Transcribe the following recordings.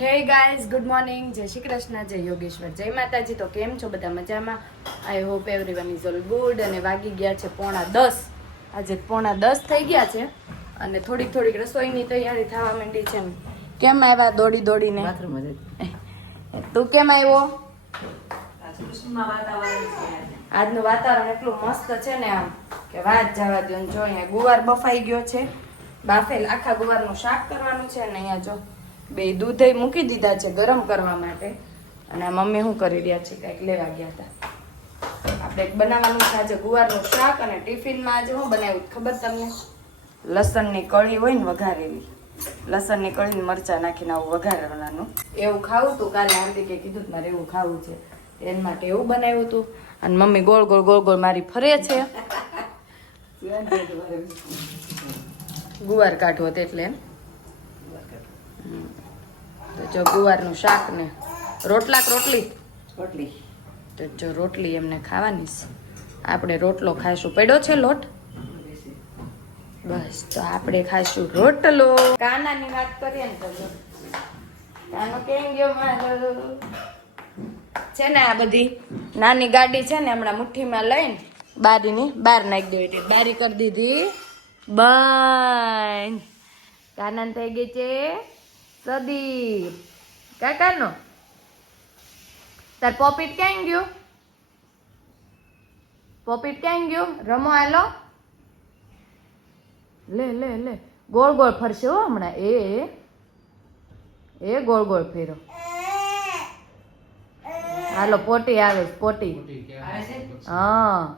Hey guys good morning જય શ્રી કૃષ્ણ જય યોગેશ્વર જય માતાજી. તો કેમ છો બધા મજામાં? I hope everyone is all good અને વાગી ગયા છે પોણા દસ. આજે પોણા દસ થઈ ગયા છે અને થોડીક થોડીક રસોઈની તૈયારી થવા માંડી છે કેમ આવ્યા દોડી દોડીને? તું કેમ આવ્યો? આજનું વાતાવરણ એટલું મસ્ત છે ને આમ કે વાત જવા દો ને જો અહીંયા ગુવાર બફાઈ ગયો છે. બાફેલ આખા ગુવારનું શાક કરવાનું છે ને અહીંયા જો. બે દૂધે મૂકી દીધા છે ગરમ કરવા માટે. અને આ મમ્મી શું કરી રહ્યા છે? કંઈક લેવા ગયા હતા. આપણે બનાવવાનું છે આજે ગુવારનું શાક અને ટિફિનમાં આજે શું બનાવ્યું ખબર તમને? લસણની કળી હોય ને વઘારેલી. લસણની કળી મરચા નાખીને આવું વઘારવાનું. એવું ખાવું હતું કાલે હાર્દિકે કીધું મારે એવું ખાવું છે. એના માટે એવું બનાવ્યું હતું અને મમ્મી ગોળ ગોળ ગોળ ગોળ મારી ફરે છે. ગુવાર કાઢવો એટલે. એમ જો ગુવારનું શાક ને રોટલા કે રોટલી. રોટલી. તો જો રોટલી એમને ખાવાની છે. આપણે રોટલો ખાઈશું. પડ્યો છે લોટ? બસ તો આપણે ખાઈશું રોટલો. કાનાની વાત કરીએ ને તો કાનો કેમ ગયો મારો? છે ને આ બધી નાની ગાડી છે ને હમણાં મુઠ્ઠીમાં લઈને બારીની બહાર નાખી દેવી એટલે બારી કરી દીધી. બંધ કાનન થઈ ગઈ છે. સદી કાકાનો તાર પોપીટ ક્યાં ગયું? પોપીટ ક્યાં ગયું? રમો આલો લે લે લે. ગોળ ગોળ ફરશે હો હમણાં. એ એ ગોળ ગોળ ફેરો. હાલો પોટી આવે પોટી. હા.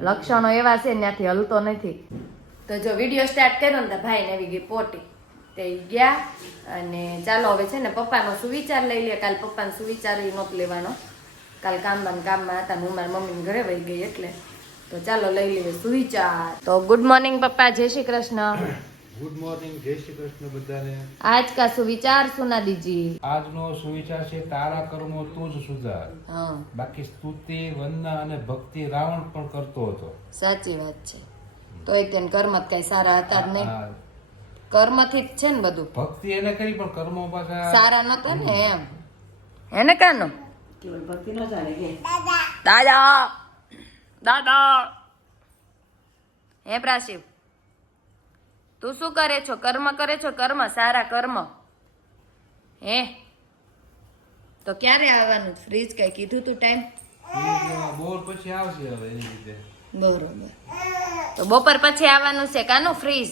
લક્ષણો એવા છે ને ત્યાંથી હલતો નથી. તો જો વીડિયો સ્ટાર્ટ કર્યો ને તો ભાઈને આવી ગઈ પોટી. તે ગયા અને ચાલો હવે છે ને પપ્પાનો સુવિચાર લઈ લે. કાલ પપ્પાનો સુવિચાર એ નહોતો લેવાનો. કાલ કામમાં કામમાં હતા હું મારા મમ્મીને ઘરે વહી ગઈ એટલે. તો ચાલો લઈ લઈએ સુવિચાર. તો ગુડ મોર્નિંગ પપ્પા જય શ્રી કૃષ્ણ. ગુડ મોર્નિંગ જય શ્રી કૃષ્ણ બધાને. આજ કા સુવિચાર સુના દીજી. આજનો સુવિચાર છે તારા કર્મો તું જ સુધાર. બાકી સ્તુતિ વંદના અને ભક્તિ રાવણ પણ કરતો હતો. સાચી વાત છે. તો એ તેને કર્મ કઈ સારા હતા જ નહીં. કર્મથી જ છે ને બધું. ભક્તિ એને કરી પણ કર્મો પાછા સારા નતો ને એમ. એને કાનો? કેવળ ભક્તિ ન ચાલે કે? દાદા! દાદા! હે પ્રાશિવ તું શું કરે છો? કર્મ કરે છો? કર્મ? સારા કર્મ? હે? તો ક્યારે આવવાનું? ફ્રીજ કઈ કીધું તું ટાઈમ બોર પછી આવશે હવે બરોબર. તો બપોર પછી આવવાનું છે કાનું? ફ્રીજ.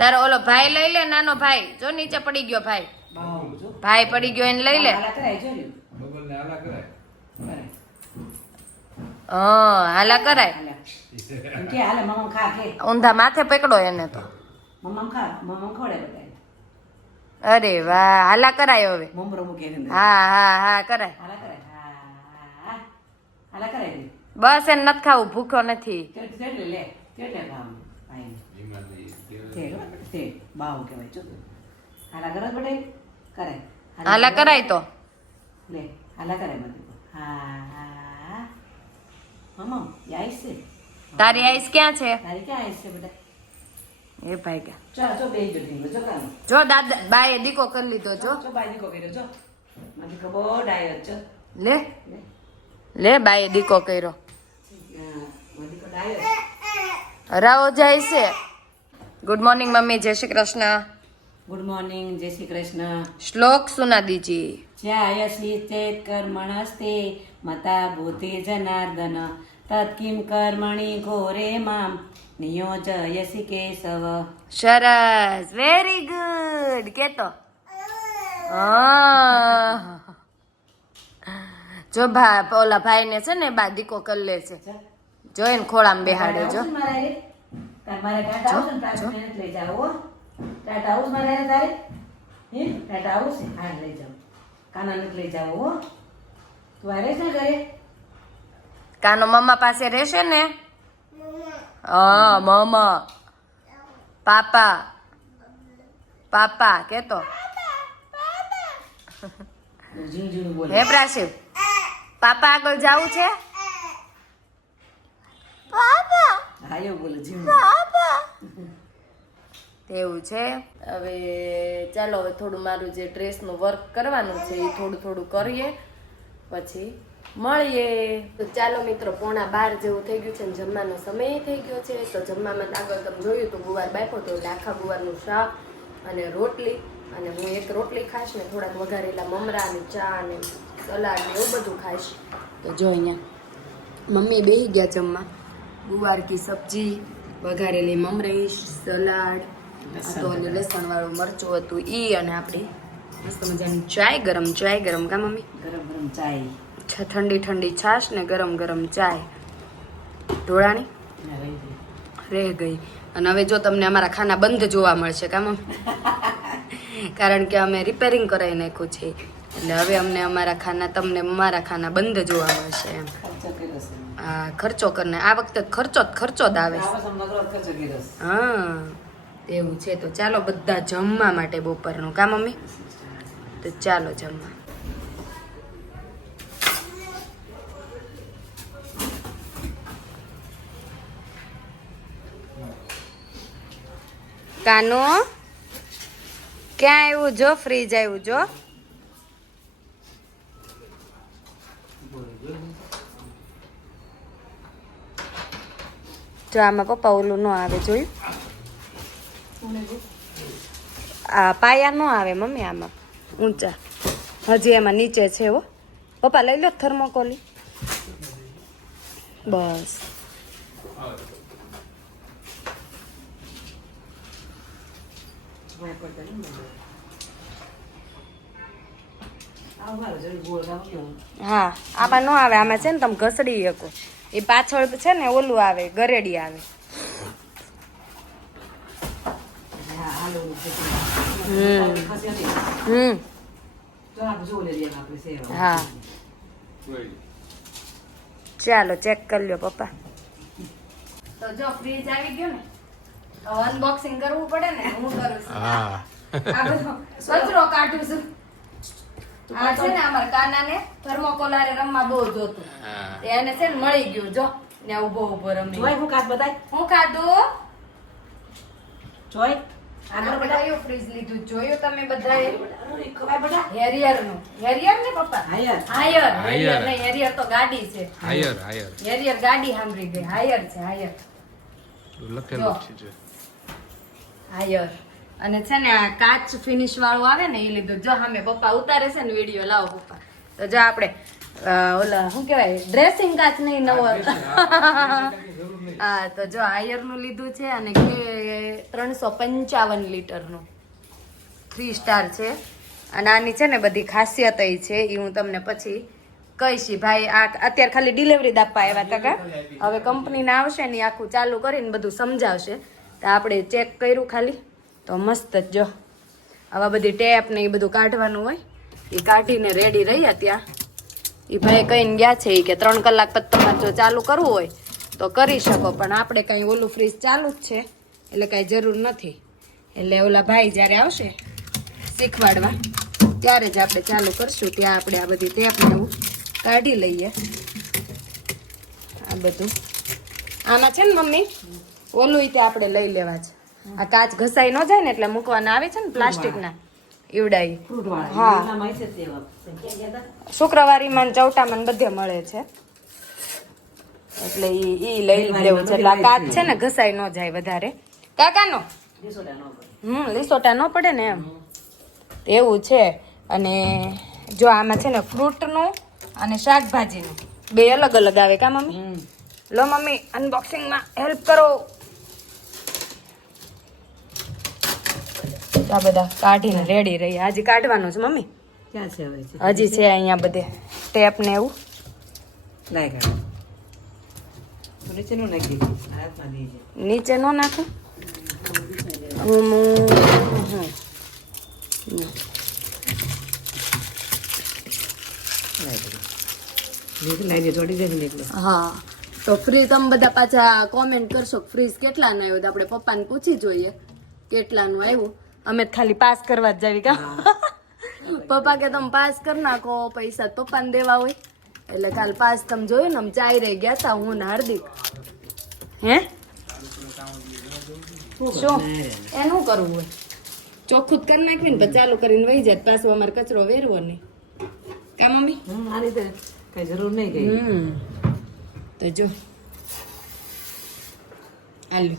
તારો ઓલો ભાઈ લઈ લે નાનો ભાઈ. જો નીચે પડી ગયો ભાઈ. ભાઈ પડી ગયો એને લઈ લે. હાલા કરાય જો લ્યો. બબલને આલા કરાય. કરાય. હા હાલા કરાય. હાલા. એમ કે હાલે મમ્મ ખા કે ઊંધા માથે પકડો એને તો. મમ્મ ખા મમ્મ ખવડે બધાય. અરે વાહ હાલા કરાય હવે. હા હા હા કરાય. બસ એને નથી ખાવું ભૂખો નથી. તે- તે- બાવ કહેવાય જો હાલા કરે બડે કરે હાલા કરાય તો લે હાલા કરાય મને હા હા આઈસ છે તારી આઈસ ક્યાં છે તારી ક્યાં આઈસ છે બધા એ ભાઈ ચાલ જો બે જો જો કામ જો દાદા બાએ દીકો કરી લીધો જો જો બાઈ દીકો કર્યો જો મને ખબર ડાયો છો લે લે બાએ દીકો કર્યો હરાવો જાય છે ગુડ મોર્નિંગ મમ્મી જય શ્રી કૃષ્ણ ગુડ મોર્નિંગ જય શ્રી કૃષ્ણ શ્લોક સુના દીજી જ્યાયસી ચેત કર્મણસ્તે મતા ભૂતે જનાર્દન તત્કિમ કર્મણિ ઘોરે મામ નિયોજયસી કેશવ સરસ વેરી ગુડ કેતો હા. જો ભા ઓલા ભાઈને છે ને બા દીકો કરી લે છે ચાલ. જો એને ખોળામાં બેહાડે જો? તારે મારે ટાટા આવશે ને તારે મને લઈ જાવ હો. ટાટા આવું મારે હારે તારે? હે? ટાટા આવું છે હા લઈ જાવ કાના નથી લઈ જાવ હો. તું છે ને ઘરે? કાનો મમ્મા પાસે રહેશે ને? હા મમ્મા પાપા. પાપા કેતો. હે પ્રાશિવ? પાપા આગળ જાવું છે? હા એવું બોલે ઝીણું તેવું છે. હવે ચાલો હવે થોડું મારું જે ડ્રેસનું વર્ક કરવાનું છે એ થોડું થોડું કરીએ. પછી મળીએ. તો ચાલો મિત્રો પોણા બાર જેવું થઈ ગયું છે ને જમવાનો સમય થઈ ગયો છે. તો જમવામાં આગળ તમે જોયું તો ગુવાર બાફો તો આખા ગુવારનું શાક અને રોટલી. અને હું એક રોટલી ખાઈશ ને થોડાક વઘારેલા મમરા અને ચા અને સલાડ ને એવું બધું ખાઈશ. તો જો અહીંયા મમ્મી બેહી ગયા જમવા. ગુવાર કી સબ્જી વઘારેલી મમરી સલાડ તો ઓલું લસણ વાળું મરચું હતું ઈ અને આપણી મસ્ત મજાની ચાય ગરમ ચાય ગરમ કા મમ્મી? ગરમ ગરમ ચાય. ઠંડી ઠંડી છાશ ને ગરમ ગરમ ચાય. ઢોળાણી? રહે ગઈ. રહી ગઈ. અને હવે જો તમને અમારા ખાના બંધ જોવા મળશે કા મમ્મી? કારણ કે અમે રિપેરિંગ કરાવી નાખ્યું છે. એટલે હવે અમને અમારા ખાના તમને અમારા ખાના બંધ જોવા મળશે એમ. ખર્ચો આ ખર્ચો કરને આ વખતે ખર્ચો જ ખર્ચો જ આવે. હા એવું છે તો ચાલો બધા જમવા માટે બપોરનું કા મમ્મી? તો ચાલો જમવા. કાનો? ક્યાં આવ્યું જો? ફ્રીજ આવ્યું જો? જો આમાં પપ્પા ઓલું ન આવે, જોયું? આ પાયા ન આવે મમ્મી આમાં, ઊંચા. હજી એમાં નીચે છે હો. પપ્પા લઈ લો થર્મોકોલી. બસ. હા, આમાં ન આવે, આમાં છે ને તમે ઘસડી શકો. એ પાછળ છે ને ઓલું આવે ગરેડી આવે. હા, હમ. હા. ચાલો ચેક કરી લ્યો પપ્પા. તો જો ફ્રીજ આવી ગયો ને અનબોક્સિંગ કરવું પડે ને હું કરું છું. હા. આ બધો કચરો કાઢું છું. આ છે ને અમારા કાનાને થર્મોકોલારે રમવા બહુ જોતું. એને છે ને મળી ગયું જો. ને ઊભો ઊભો જોઈ હું કાચ બતાય હું ખાધું જોઈ આગળ આપણે ફ્રીજ લીધું? જોયું તમે બધાએ? ખવાય બધા હેરિયરનું હેરિયર ને પપ્પા? હાયર. હાયર. હાયર. હેરિયર નહીં હેરિયર તો ગાડી છે. હાયર હાયર. હેરિયર ગાડી સાંભળી ગઈ. હાયર છે હાયર. લખેલું છે હાયર. અને છે ને આ કાચ ફિનિશ વાળું આવે ને એ લીધું. જો સામે પપ્પા ઉતારે છે ને વીડિયો લાવો પપ્પા. તો જો આપણે ઓલા શું કહેવાય? ડ્રેસિંગ કાચ નહીં નવો હા તો જો આયરનું લીધું છે અને કે ત્રણસો પંચાવન લીટરનું. થ્રી સ્ટાર છે. અને આની છે ને બધી ખાસિયત એ છે એ હું તમને પછી કહીશી. ભાઈ આ અત્યારે ખાલી ડિલિવરી જ આપવા આવ્યા હતા કા? હવે કંપનીને આવશે ને આખું ચાલુ કરીને બધું સમજાવશે. તો આપણે ચેક કર્યું ખાલી. તો મસ્ત જ જો. આવા બધી ટેપ ને એ બધું કાઢવાનું હોય. એ કાઢીને રેડી રહ્યા ત્યાં. એ ભાઈ કહીને ગયા છે એ કે ત્રણ કલાક તમારે જો ચાલુ કરવું હોય તો કરી શકો, પણ આપણે કાંઈ ઓલું ફ્રીજ ચાલુ જ છે. એટલે કાંઈ જરૂર નથી. એટલે ઓલા ભાઈ જ્યારે આવશે શીખવાડવા, ત્યારે જ આપણે ચાલુ કરશું. ત્યાં આપણે આ બધી ટેપ એવું કાઢી લઈએ. આ બધું. આમાં છે ને મમ્મી? ઓલું તે આપણે લઈ લેવા છે. આ કાચ ઘસાઈ ન જાય ને એટલે મૂકવાના આવે છે ને પ્લાસ્ટિકના. ઈવડાઈ. હા. શુક્રવારીમાં ને ચૌટામાં બધે મળે છે. એટલે ઈ ઈ લઈ લેવું છે. એટલે આ કાચ છે ને ઘસાઈ ન જાય વધારે. કાકાનો? હમ લીસોટા ન પડે ને એમ. એવું છે. અને જો આમાં છે ને ફ્રૂટનું અને શાકભાજીનું. બે અલગ અલગ આવે કા મમ્મી? લો મમ્મી અનબોક્સિંગમાં હેલ્પ કરો. આ બધા કાઢીને રેડી રહી હજી કાઢવાનું છે મમ્મી ક્યાં છે હવે હજી છે અહીંયા બધે ટેપ ને એવું. નાખી દઈ દે. નીચે નો નાખું હું. નીચે ને. હા તો ફ્રી તમે બધા પાછા કોમેન્ટ કરશો ફ્રીજ કેટલાનું આવ્યું તો આપણે પપ્પાને પૂછી જોઈએ કેટલાનું આવ્યું અમે તો ખાલી પાસ કરવા જ જાવી કા? પપ્પા કે તમે પાસ કરી નાખો પૈસા તો પપ્પાને દેવા હોય. એટલે કાલ પાસ તમે જોયું ને આમ ચાઈ રહી ગયા હતા હું ને હાર્દિક. હે? શું? એનું કરવું હોય. ચોખ્ખું જ કરી નાખવી ને ચાલુ કરીને વહી જાય તો પાછો અમારે કચરો વેરવો નહીં. કા મમ્મી? આ રીતે તો કઈ જરૂર નહીં કઈ તો જો. આલુ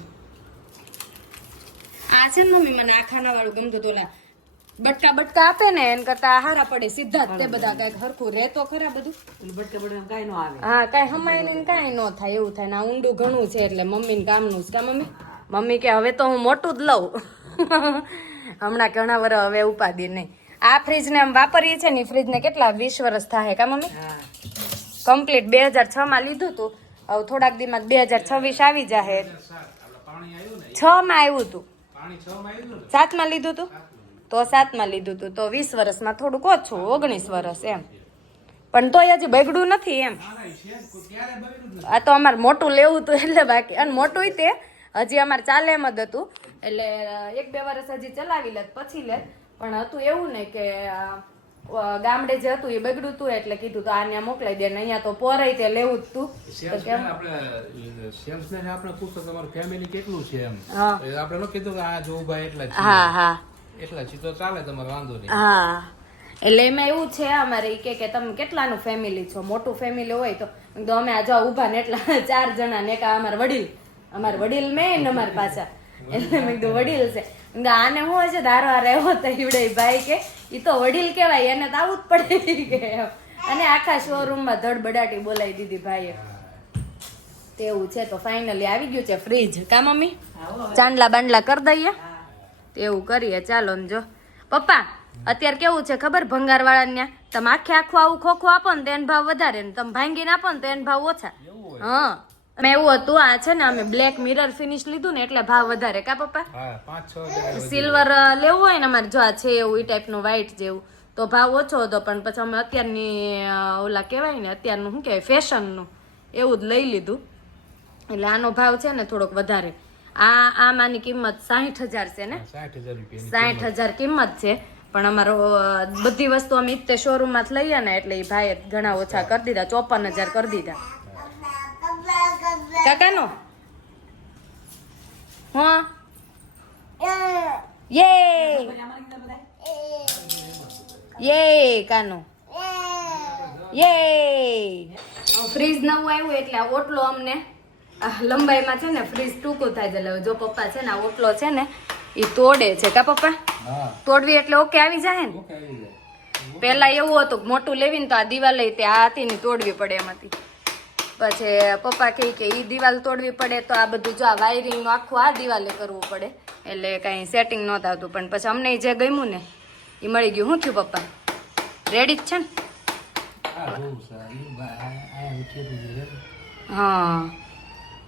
આ છે ને મમ્મી મને આ ખાના વાળું ગમતું હતું બટકા બટકા આપે ને એન કરતા હારા પડે સીધા જ તે બધા કંઈક હરખું રહે તો ખરા બધું. બટકા બટકા બટકે નો આવે. હા કાંઈ હમાય ને કાંઈ ન થાય એવું થાય. ના ઊંડું ઘણું છે એટલે મમ્મી ને કામનું છે. કા મમ્મી? મમ્મી કે હવે તો હું મોટું જ લઉં. હમણાં ઘણા વર્ષ હવે ઉપાદી નહીં. આ ફ્રીજને આમ વાપરીએ છે ને ફ્રીજને કેટલા વીસ વર્ષ થાય કા મમ્મી? કમ્પ્લીટ બે હજાર છ માં લીધું હતું હવે થોડાક દીમાં બે હજાર છવ્વીસ આવી જાહે. ને છ માં આવ્યું હતું પાણી છ માં આવ્યું ને? સાતમાં લીધું. હતું તો સાતમાં લીધું હતું તો વીસ વર્ષમાં થોડુંક ઓછું ઓગણીસ વર્ષ એમ. પણ તોય હજી બગડ્યું નથી એમ. આ તો અમારે મોટું લેવું હતું એટલે બાકી. અને મોટું તે. હજી અમારે ચાલે એમ જ હતું. એટલે એક બે વર્ષ હજી ચલાવી લેત પછી લે પણ હતું એવું ને કે ગામડે જે હતું એ બગડ્યું તું એટલે કીધું તો આને મોકલાઈ દે ને અહીંયા તો પોરાય તે લેવું જ તું. આપણે સેલ્સમેન આપણે પૂછતો તમારું ફેમિલી કેટલું છે એમ. આપણે ન કીધું કે આ જો ભાઈ એટલા હા હા. એટલા છે તો ચાલે તમારે વાંધો નહીં. હા. એટલે એમાં એવું છે અમારે કે કે તમે કેટલાનું ફેમિલી છો? મોટું ફેમિલી હોય તો. તો અમે આ જો ઊભા ને એટલા ચાર જણા ને એક અમારા વડીલ. અમારા વડીલ મેન અમારા પાછા. એટલે મેં કીધું વડીલ છે. આને હું હશે ધારો આ રહેવો તહીવડે ભાઈ કે ઈ તો વડીલ કહેવાય એને તો આવું જ પડે કે અને આખા શોરૂમમાં ધડબડાટી બોલાવી દીધી ભાઈએ તેવું છે તો ફાઇનલી આવી ગયું છે ફ્રીજ કા મમ્મી ચાંદલા બાંડલા કરી દઈએ તેવું કરીએ ચાલો ને જો પપ્પા અત્યારે કેવું છે ખબર ભંગાર વાળા તમે આખે આખું આવું ખોખું આપો ને તો એને ભાવ વધારે ને તમે ભાંગીને આપો ને તો એને ભાવ ઓછા હા મેં એવું હતું આ છે ને અમે બ્લેક મિરર ફિનિશ લીધું ને એટલે ભાવ વધારે કા પપ્પા? સિલ્વર લેવું હોય ને અમારે જો આ છે એવું એ ટાઈપનું વ્હાઈટ જેવું તો ભાવ ઓછો હતો પણ પછી અમે અત્યારની ઓલા કહેવાય ને અત્યારનું શું કહેવાય ફેશનનું એવું જ લઈ લીધું. એટલે આનો ભાવ છે ને થોડોક વધારે. આ આમાંની કિંમત સાહીઠ હજાર છે ને? સાઠ હજાર રૂપિયાની સાઠ હજાર કિંમત છે. પણ અમારો બધી વસ્તુ અમે તે શોરૂમમાં લઈએ ને એટલે એ ભાઈએ ઘણા ઓછા કરી દીધા ચોપન હજાર કરી દીધા. કાકાનો? હા. યે. યે કાનો. યે. ફ્રીજ નવું આવ્યું એટલે આ ઓટલો અમને આ લંબાઈમાં છે ને ફ્રીજ ટૂંકું થાય છે. એટલે જો પપ્પા છે ને આ ઓટલો છે ને એ તોડે છે. કા પપ્પા? તોડવી એટલે ઓકે આવી જાય ને? પહેલા એવું હતું કે મોટું લેવીને તો આ દિવાલ તે આ હતી ને તોડવી પડે એમાંથી. પછી પપ્પા કહે કે એ દિવાલ તોડવી પડે તો આ બધું જો આ વાયરિંગ આખું આ દિવાલે કરવું પડે. એટલે કાંઈ સેટિંગ નહોતું આવતું પણ પછી અમને જે ગમ્યું ને એ મળી ગયું. શું થયું પપ્પા? રેડી જ છે ને? હા.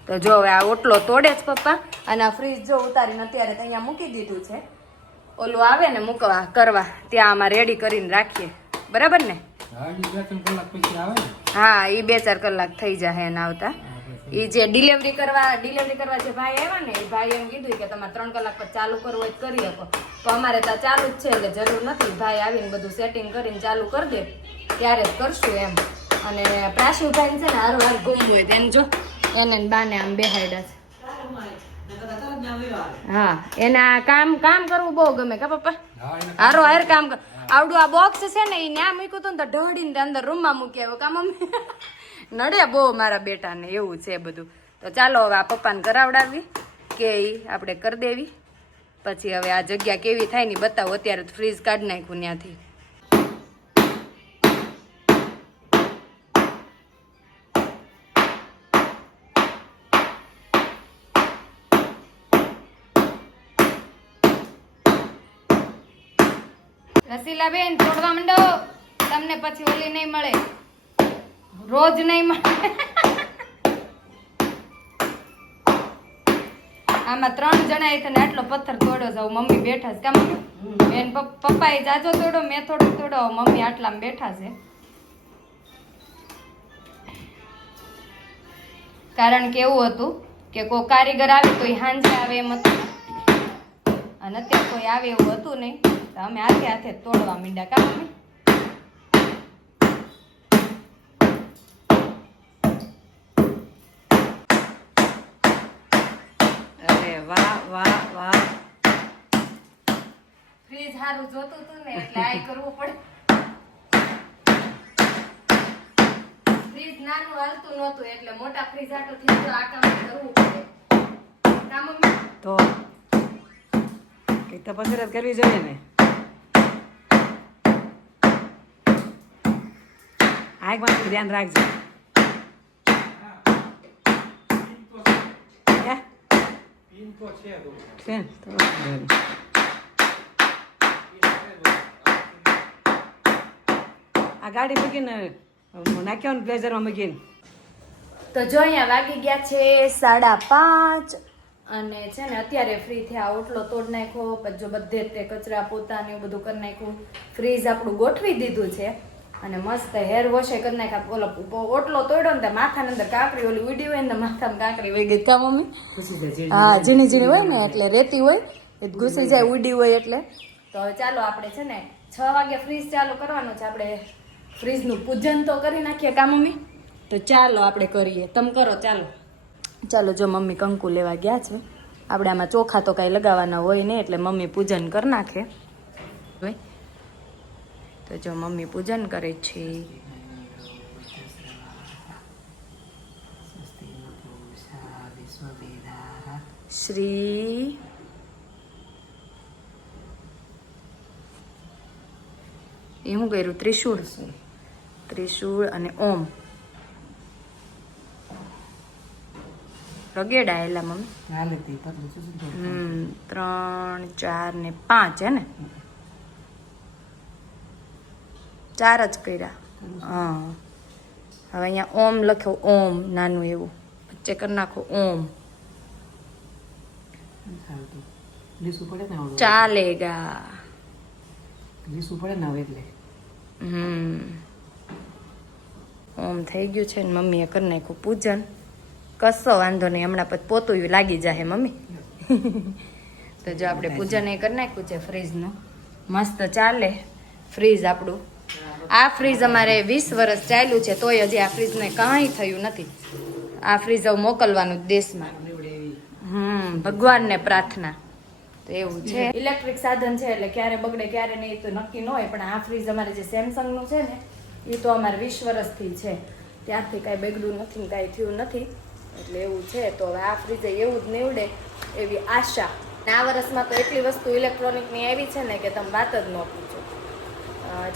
તો જો હવે આ ઓટલો તોડે જ પપ્પા. અને આ ફ્રીજ જો ઉતારીને અત્યારે અહીંયા મૂકી દીધું છે. ઓલું આવે ને મૂકવા, કરવા. ત્યાં આમાં રેડી કરીને રાખીએ. બરાબર ને? હા એ બે ચાર કલાક થઈ જાય એને આવતા. એ જે ડિલિવરી કરવા ડિલિવરી કરવા જે ભાઈ આવ્યા ને એ ભાઈ એમ કીધું કે તમારે ત્રણ કલાક પછી ચાલુ કરવું હોય કરી શકો. તો અમારે ત્યાં ચાલુ જ છે એટલે જરૂર નથી. ભાઈ આવીને બધું સેટિંગ કરીને ચાલુ કરી દે. ત્યારે જ કરશું એમ. અને પ્રાશુભાઈ છે ને હારું હાર ગુમવું હોય તેને જો એને બાને આમ બેહાડ્યા છે. હા એને કામ કામ કરવું બહુ ગમે કે પપ્પા? હારો હાર કામ કર. આવડું આ બોક્સ છે ને એ ન્યા મૂક્યું હતું ને તો ઢળીને અંદર રૂમમાં મૂકી આવ્યો. કા મમ્મી? નડે બહુ મારા બેટાને, એવું છે બધું. તો ચાલો હવે આ પપ્પાને કરાવડાવી કે આપણે કરી દેવી. પછી હવે આ જગ્યા કેવી થાય ને બતાવો. અત્યારે ફ્રીજ કાઢી નાખ્યું ત્યાંથી રસીલાબેન તોડવા માંડો. તમને પછી ઓલી નહીં મળે. રોજ નહીં મળે. આમાં ત્રણ જણાએ તને આટલો પથ્થર તોડ્યો છે. હવે મમ્મી બેઠા છે. કેમ? બેન પપ્પા પપ્પાએ જાજો તોડો, મેં થોડો તોડો. મમ્મી આટલામાં બેઠા છે. કારણ કે એવું હતું કે કોઈ કારીગર આવે તો એ હાંજે આવે એમ હતું. અને અત્યારે કોઈ આવે એવું હતું નહીં. તો અમે હાથે હાથે તોડવા મીંડા કા મમ્મી અરે વાહ વાહ વાહ. ફ્રીજ સારું જોતું હતું ને એટલે આ કરવું પડે. ફ્રીજ નાનું હાલતું નહોતું એટલે મોટા ફ્રીજ આટો થઈ ગયો આ કામ કરવું પડે. તો કઈ તપાસ કરવી જોઈએ ને? આ એક વાત ધ્યાન રાખજો. આ ગાડી મૂકીને નાખ્યો ને બ્લેઝરમાં મૂકીને તો જો અહીંયા વાગી ગયા છે સાડા પાંચ અને છે ને અત્યારે ફ્રી થયા, ઓટલો તોડ નાખ્યો, પછી જો બધે તે કચરા પોતાને એવું બધું કરી નાખ્યું ફ્રીજ આપણું ગોઠવી દીધું છે. અને મસ્ત હેર વોશે કરી નાખ્યા. ઓલો ઓટલો તોડ્યો ને તે માથાની અંદર કાંકરી ઓલી ઉડી હોય ને માથામાં કાંકરી વહી ગઈ. કા મમ્મી? હા ઝીણી. ઝીણી હોય ને એટલે રેતી હોય એ ઘૂસી જાય ઉડી હોય એટલે. તો હવે ચાલો આપણે છે ને છ વાગે ફ્રીજ ચાલુ કરવાનું છે. આપણે ફ્રીજનું પૂજન તો કરી નાખીએ કા મમ્મી? તો ચાલો આપણે કરીએ. તમે કરો ચાલો. ચાલો જો મમ્મી કંકુ લેવા ગયા છે. આપણે આમાં ચોખા તો કાંઈ લગાવવાના હોય નહીં એટલે મમ્મી પૂજન કરી નાખે. હોય તો જો મમ્મી પૂજન કરે છે. શ્રી એ હું કર્યું? ત્રિશૂળ. ત્રિશૂળ અને ઓમ. રગેડા એલા મમ્મી. ત્રણ ચાર ને પાંચ હે ને? ચાર જ કર્યા. હા. હવે અહીંયા ઓમ લખ્યો ઓમ નાનું એવું. વચ્ચે કરી નાખો ઓમ. ચાલેગા. હમ. ઓમ થઈ ગયું છે ને મમ્મીએ કરી નાખ્યું પૂજન. કશો વાંધો નહીં હમણાં પછી પોતું લાગી જાય મમ્મી. તો જો આપણે પૂજન એ કરી નાખ્યું છે ફ્રીજનું. મસ્ત ચાલે. ફ્રીજ આપણું. આ ફ્રીજ અમારે વીસ વર્ષ ચાલ્યું છે, તોય હજી આ ફ્રીજને કાંઈ થયું નથી. આ ફ્રીજ હવે મોકલવાનું દેશમાં. એવી હમ, ભગવાનને પ્રાર્થના. તો એવું છે. ઇલેક્ટ્રિક સાધન છે એટલે ક્યારે બગડે, ક્યારે નહીં તો નક્કી ન હોય, પણ આ ફ્રીજ અમારે જે સેમસંગનું છે ને એ તો અમારે વીસ વર્ષથી છે. ત્યારથી કાંઈ બગડ્યું નથી કાંઈ થયું નથી. એટલે એવું છે. તો હવે આ ફ્રીજે એવું જ નીવડે એવી આશા. આ વર્ષમાં તો એટલી વસ્તુ ઇલેક્ટ્રોનિકની આવી છે ને કે તમે વાત જ ન પૂછો.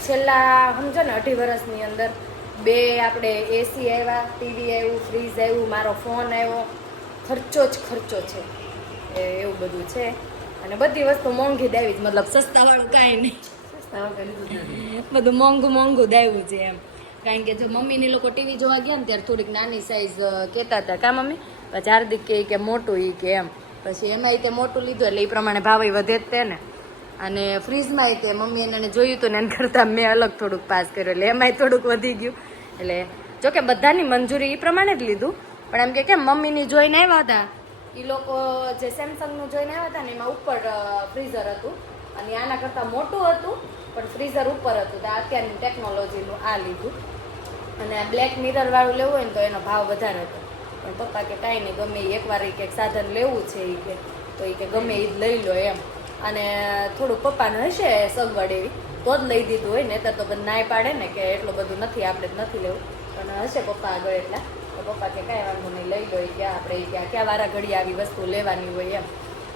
છેલ્લા સમજો ને અઢી વર્ષની અંદર બે આપણે એસી આવ્યા ટીવી આવ્યું ફ્રીજ આવ્યું મારો ફોન આવ્યો. ખર્ચો જ ખર્ચો છે. એ એવું બધું છે. અને બધી વસ્તુ મોંઘી દાવી જ મતલબ સસ્તાવાળું કાંઈ નહીં. બધું મોંઘું મોંઘું દાવ્યું છે એમ. કારણ કે જો મમ્મીને લોકો ટીવી જોવા ગયા ને ત્યારે થોડીક નાની સાઈઝ કહેતા હતા કા મમ્મી? પછી હાર્દિક કે મોટું એ કે એમ. પછી એમાં તે મોટું લીધું એટલે એ પ્રમાણે ભાવ વધે જ તે ને. અને ફ્રીજમાં તે મમ્મી એને જોયું હતું ને એના કરતાં મેં અલગ થોડુંક પાસ કર્યું. એટલે એમાંય થોડુંક વધી ગયું. એટલે જોકે બધાની મંજૂરી એ પ્રમાણે જ લીધું. પણ એમ કે કેમ મમ્મીની જોઈને આવ્યા હતા? એ લોકો જે સેમસંગનું જોઈને આવ્યા હતા ને એમાં ઉપર ફ્રીઝર હતું. અને આના કરતાં મોટું હતું, પણ ફ્રીઝર ઉપર હતું. તો અત્યારની ટેકનોલોજીનું આ લીધું. અને બ્લેક મિરરવાળું લેવું હોય ને તો એનો ભાવ વધારે હતો. પણ પપ્પા કે કાંઈ નહીં, ગમે એકવાર એ કંઈક સાધન લેવું છે એ કે, તો એ કે ગમે એ જ લઈ લો એમ. અને થોડુંક પપ્પાનું હશે સગવડ એવી તો જ લઈ દીધું હોય ને તો બધા નાય પાડે ને કે એટલું બધું નથી આપણે નથી લેવું. પણ હશે પપ્પા આગળ એટલા. તો પપ્પા કે કાંઈ વાંધો નહીં લઈ લો ક્યાં આપણે ક્યાં ક્યાં વારા ઘડી આવી વસ્તુ લેવાની હોય એમ.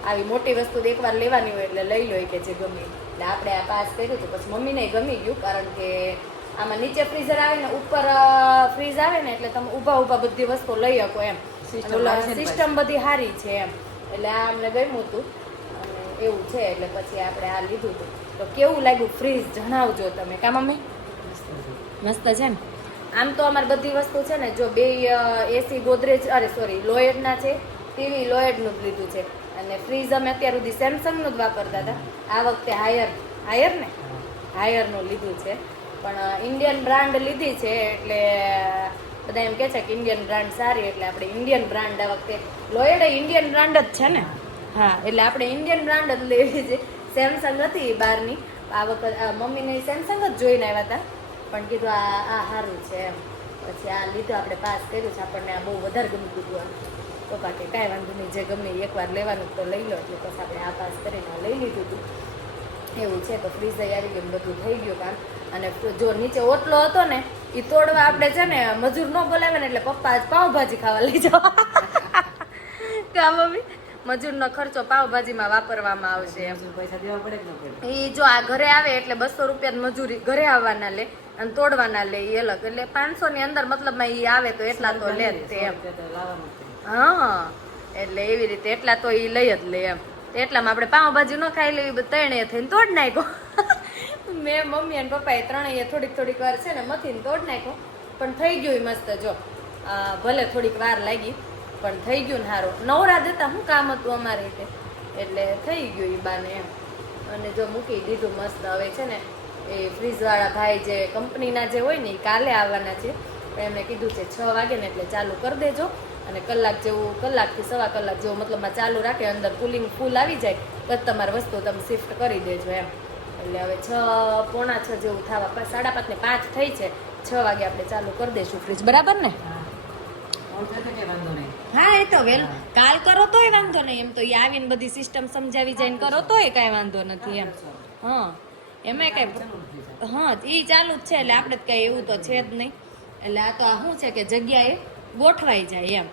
આવી મોટી વસ્તુ તો એકવાર લેવાની હોય એટલે લઈ લો કે જે ગમે. એટલે આપણે આ પાસ કર્યું હતું પછી મમ્મીને ગમી ગયું કારણ કે આમાં નીચે ફ્રીઝર આવે ને ઉપર ફ્રીઝ આવે ને એટલે તમે ઊભા ઊભા બધી વસ્તુ લઈ શકો એમ. સિસ્ટમ બધી સારી છે એમ. એટલે આ અમને ગમ્યું હતું. એવું છે એટલે પછી આપણે આ લીધું હતું. તો કેવું લાગ્યું? ફ્રીજ જણાવજો તમે. કા મમ્મી? મસ્ત છે ને? આમ તો અમારે બધી વસ્તુ છે ને, જો બે એસી ગોદરેજ, અરે સોરી લોયડના છે ટીવી લોયડનું જ લીધું છે. અને ફ્રીજ અમે અત્યાર સુધી સેમસંગનું જ વાપરતા હતા. આ વખતે હાયર હાયર ને? હાયરનું લીધું છે. પણ ઇન્ડિયન બ્રાન્ડ લીધી છે એટલે, બધા એમ કહે છે કે ઇન્ડિયન બ્રાન્ડ સારી, એટલે આપણે ઇન્ડિયન બ્રાન્ડ આ વખતે લોયડ ઇન્ડિયન બ્રાન્ડ જ છે ને? હા, એટલે આપણે ઇન્ડિયન બ્રાન્ડ જ લેવી છે. સેમસંગ હતી બહારની આ વખત મમ્મીને સેમસંગ જ જોઈને આવ્યા હતા. પણ કીધું આ આ સારું છે એમ. પછી આ લીધું, આપણે પાસ કર્યું છે. આપણને આ બહુ વધારે ગમતું હતું આ. પપ્પા કે કાંઈ વાંધો નહીં, જે ગમે એકવાર લેવાનું તો લઈ લો. એટલે પછી આપણે આ પાસ કરીને લઈ લીધું હતું. એવું છે, તો ફ્રીઝ આવી ગયું બધું થઈ ગયું કામ. અને જો નીચે ઓટલો હતો ને એ તોડવા આપણે છે ને, મજૂર ન બોલાવે ને એટલે પપ્પા પાઉભાજી ખાવા લઈ જવા. કા મમ્મી મજૂરનો ખર્ચો પાવભાજીમાં વાપરવામાં આવશે એ જો આ ઘરે આવે એટલે બસો રૂપિયા મજૂરી ઘરે આવવાના લે અને તોડવાના લે એ અલગ. એટલે પાંચસો ની અંદર મતલબમાં એ આવે તો એટલા તો લે જ તે એમ. હા એટલે એવી રીતે એટલા તો એ લઈ જ લે એમ. એટલામાં આપણે પાવભાજી ન ખાઈ લેવી ત્રણે થઈને તોડ નાખ્યો. મેં મમ્મી અને પપ્પાએ ત્રણેય થોડીક થોડીક વાર છે ને મથીને તોડ નાખ્યો. પણ થઈ ગયું મસ્ત જો. આ ભલે થોડીક વાર લાગી. પણ થઈ ગયું ને સારું નવરા જતા શું કામ હતું અમારે રીતે એટલે થઈ ગયું એ બાને એમ. અને જો મૂકી દીધું મસ્ત. હવે છે ને એ ફ્રીજવાળા ભાઈ જે કંપનીના જે હોય ને એ કાલે આવવાના છે. એમણે કીધું છે છ વાગે ને એટલે ચાલુ કરી દેજો. અને કલાક જેવું, કલાકથી સવા કલાક જેવું મતલબમાં ચાલુ રાખે, અંદર કુલિંગ ફૂલ આવી જાય, તો તમારી વસ્તુ તમે શિફ્ટ કરી દેજો એમ. એટલે હવે છ, પોણા છ જેવું થવા સાડા પાંચ ને પાંચ થઈ છે. છ વાગે આપણે ચાલુ કરી દઈશું ફ્રીજ. બરાબર ને? હા એ તો વેલ કાલ કરો તોય વાંધો નહીં. એમ તો એ આવીને બધી સિસ્ટમ સમજાવી જઈને કરો તોય કાંઈ વાંધો નથી એમ. હા એમાં કઈ હા એ ચાલુ જ છે એટલે આપણે જ કઈ એવું તો છે જ નહીં. એટલે આ તો આ શું છે કે જગ્યાએ ગોઠવાઈ જાય એમ.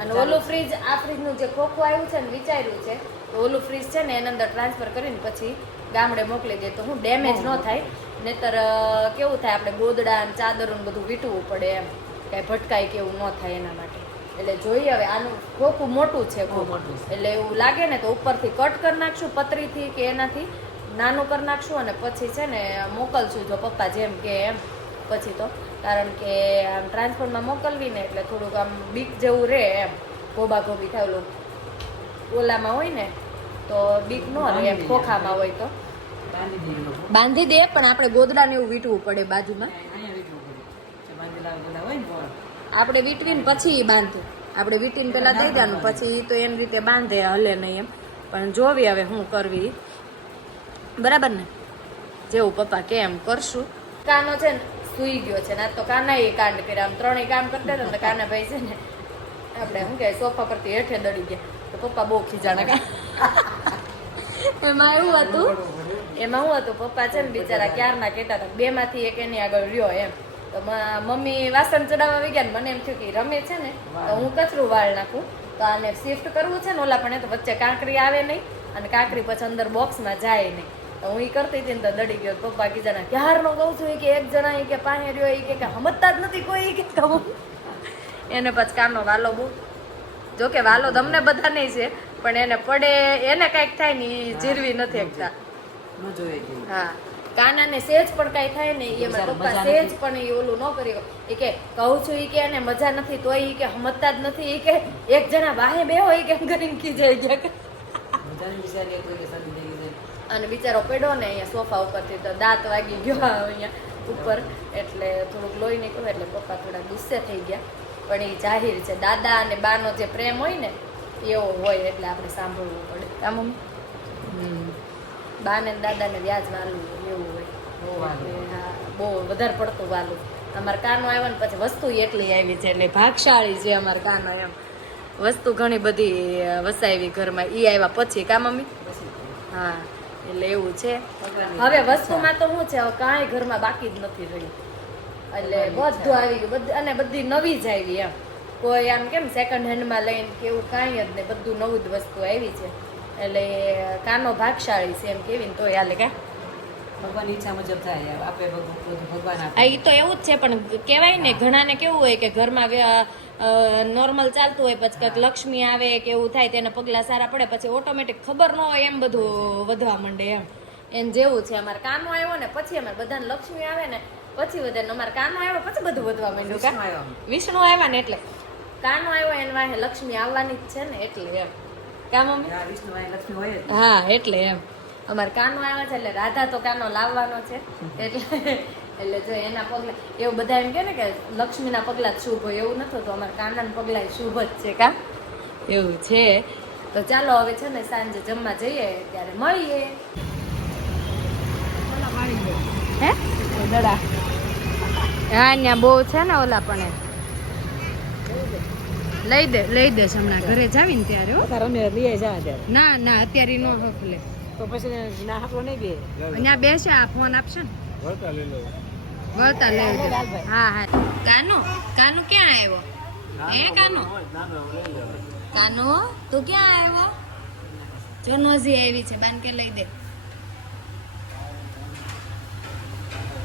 અને ઓલું ફ્રીજ આ ફ્રીજનું જે ખોખું આવ્યું છે ને વિચાર્યું છે ઓલું ફ્રીજ છે ને એના અંદર ટ્રાન્સફર કરીને પછી ગામડે મોકલી દે. તો હું ડેમેજ ન થાય. નહીતર કેવું થાય આપણે ગોદડા અને ચાદરો ને બધું વીટવું પડે એમ. કાંઈ ભટકાય કે એવું ન થાય એના માટે. એટલે જોઈએ હવે આનું ખોખું મોટું છે ખૂબ મોટું એટલે એવું લાગે ને તો ઉપરથી કટ કરી નાખશું પતરીથી કે એનાથી નાનું કરી નાખશું અને પછી છે ને મોકલશું જો પપ્પા જેમ કે એમ. પછી તો કારણ કે આમ ટ્રાન્સપોર્ટમાં મોકલવી ને એટલે થોડુંક આમ બીક જેવું રહે એમ. ગોબા ગોબી થાય ઓલું. ઓલામાં હોય ને તો બીક ન રહે ખોખામાં હોય તો. બાંધી દે પણ આપણે ગોદડાને એવું વીટવું પડે બાજુમાં. આપણે વીટવીને પછી બાંધું. આપણે વીટીને પેલા દઈ દેવાનું પછી તો એમ રીતે બાંધે હલે નહીં એમ. પણ જોવી હવે હું કરવી. બરાબર ને? જેવું પપ્પા કે એમ કરશું. કાનો છે ને સુઈ ગયો છે. ને આજ તો કાના એ કાંડ કર્યા. આમ ત્રણેય કામ કરતા હતા કાના ભાઈ છે ને આપણે શું કહેવાય સોફા પરથી હેઠે દડી ગયા. પપ્પા બહુ ખીજાણા કા. એમાં એવું હતું, એમાં હું હતું, પપ્પા છે ને બિચારા ક્યારના કહેતા હતા બે માંથી એક એની આગળ રહ્યો એમ. તો મમ્મી વાસણ ચડાવવા આવી ગયા મને એમ થયું કે રમે છે ને, તો હું કચરું વાળ નાખું. તો આને શિફ્ટ કરવું છે ને ઓલા પણ એ તો વચ્ચે કાંકરી આવે નહીં અને કાંકરી પછી અંદર બોક્સમાં જાય નહીં. તો હું એ કરતી હતી ને તો દડી ગયો પપ્પા કીધા ક્યારનો કહું છું કે એક જણા કે પાસે રહ્યો એ કે સમજતા જ નથી કોઈ કે એને પછી કાનો વાલો બહુ જો કે વાલો તમને બધાને છે પણ એને પડે એને કાંઈક થાય ને જીરવી નથી એકતા હા. કાનાને સેજ પણ કાંઈ થાય ને અમારા પપ્પા સેજ પણ એ ઓલું ન કરી એ કે કહું છું એ કે એને મજા નથી તોય એ કે સમજતા જ નથી. એ કે એક જણા વાહે બે હોય કે કરીને ખીજાઈ ગયા. અને બિચારો પડ્યો ને અહીંયા સોફા ઉપરથી તો દાંત વાગી ગયો અહીંયા ઉપર. એટલે થોડુંક લોહી નીકળ્યું એટલે પપ્પા થોડા ગુસ્સે થઈ ગયા. પણ એ જાહેર છે. દાદા અને બાનો જે પ્રેમ હોય ને એવો હોય એટલે આપણે સાંભળવું પડે. આ મમ્મી. હમ. બાને દાદાને વ્યાજ વાલું એવું હોય. બહુ વધારે પડતું વાલું. અમારા કાનો આવ્યો ને પછી વસ્તુ એટલી આવી છે એટલે ભાગશાળી છે અમારે કાનો એમ. વસ્તુ ઘણી બધી વસાવી ઘરમાં. એ આવ્યા પછી કા મમ્મી? હા એટલે એવું છે. હવે વસ્તુમાં તો શું છે હવે કાંઈ ઘરમાં બાકી જ નથી રહ્યું એટલે બધું આવી ગયું. બધું અને બધી નવી જ આવી એમ. કોઈ આમ કેમ સેકન્ડ હેન્ડમાં લઈને કે એવું કાંઈ જ નહીં. બધું નવું જ વસ્તુ આવી છે. એટલે કાનો ભાગશાળી છે એમ કેવી ને તોય હાલે કા? ભગવાન ઈચ્છા મુજબ થાય આપે ભગવાન હા એ તો એવું જ છે પણ કહેવાય ને ઘણાને કેવું હોય કે ઘરમાં નોર્મલ ચાલતું હોય પછી કંઈક લક્ષ્મી આવે કે એવું થાય તેને પગલા સારા પડે પછી ઓટોમેટિક ખબર ન હોય એમ બધું વધવા માંડે એમ. એમ જેવું છે. અમારે કાનો આવ્યો ને પછી અમારે બધાને લક્ષ્મી આવે ને પછી વધારે અમારે કાનો આવ્યો પછી બધું વધવા માંડ્યું કાન કા આવ્યો. વિષ્ણુ આવ્યા ને એટલે. કાનો આવ્યો એને વાહે લક્ષ્મી આવવાની જ છે ને એટલે એમ. કા મમ્મી? આ વિષ્ણુ લક્ષ્મી હોય હા એટલે એમ. અમારે કાનો આવ્યા છે એટલે રાધા તો કાનો લાવવાનો છે. એટલે એટલે જો એના પગલા એવું બધા એમ કે ને કે લક્ષ્મીના પગલા શુભ હોય એવું નથી તો અમારે કાનાના પગલા શુભ જ છે કા? એવું છે. તો ચાલો હવે છે ને સાંજે જમવા જઈએ ત્યારે મળીએ. હે? દડા. હા ત્યાં બહુ છે ને ઓલા પણ લઈ દે લઈ દે હમણાં. ઘરે જાવીને ત્યારે હો. તારા લઈ જા ત્યારે ના ના અત્યારે નો તો પછી ના હાકલો નહીં બે? અહીંયા બેસે આ ફોન આપશે ને. વળતા લઈ લો. વળતા લઈ હા હા કાનો કાનો ક્યાં આવ્યો? હે કાનો? કાનો તું ક્યાં આવ્યો? જો નોઝી આવી છે. બાન કે લઈ દે.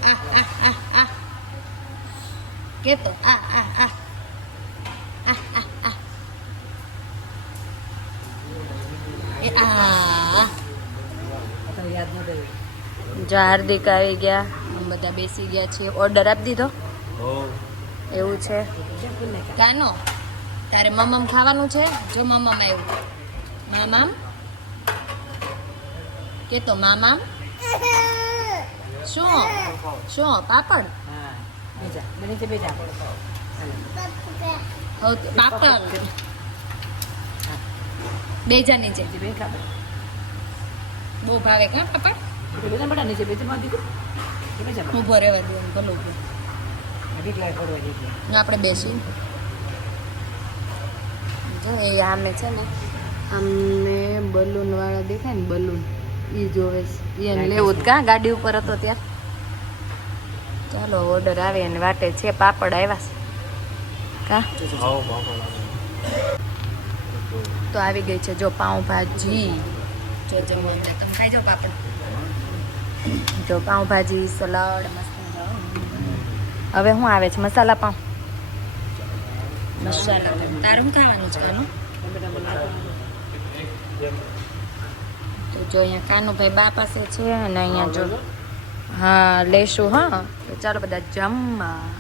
આ આ આ. આ કે તો આ આ આ. આ આ આ એ આ. અત્યારે યાદ જો હાર્દિક આવી ગયા બધા બેસી ગયા છીએ. ઓર્ડર આપી દીધો? એવું છે? કાનો? તારે મમમ ખાવાનું છે? જો મમમ આવ્યું. મામામ? કે તો મામામ શું? શું? પાપડ? નીચે તે પાપડ. બેજા નીચે. નીચે બે બહુ ભાવે કા પાપડ? બેજા બટા નીચે બેજા માં દીકું બેજા રહેવા દે ભલો આપણે બેસી જો એ આમે છે ને. અમને બલૂન વાળા દેખાય ને બલૂન. એ જોવે છે. એને લેવું જ કાં? ગાડી ઉપર હતો ત્યાં? ચાલો ઓર્ડર આવે અને વાટે છે. પાપડ આવ્યા છે. કા? તો આવી ગઈ છે જો પાઉંભાજી. જો જમવા તમે ખાઈ જાઓ પાપડ. જો પાઉંભાજી, સલાડ, મસ્ત હવે શું આવે છે? મસાલા પાઉં. મસાલા તારે શું ખાવાનું છે કાનું તો જો અહીંયા કાનુભાઈ બા પાસે છે અને અહીંયા જો હા લેશું હા. ચાલો બધા જમવા.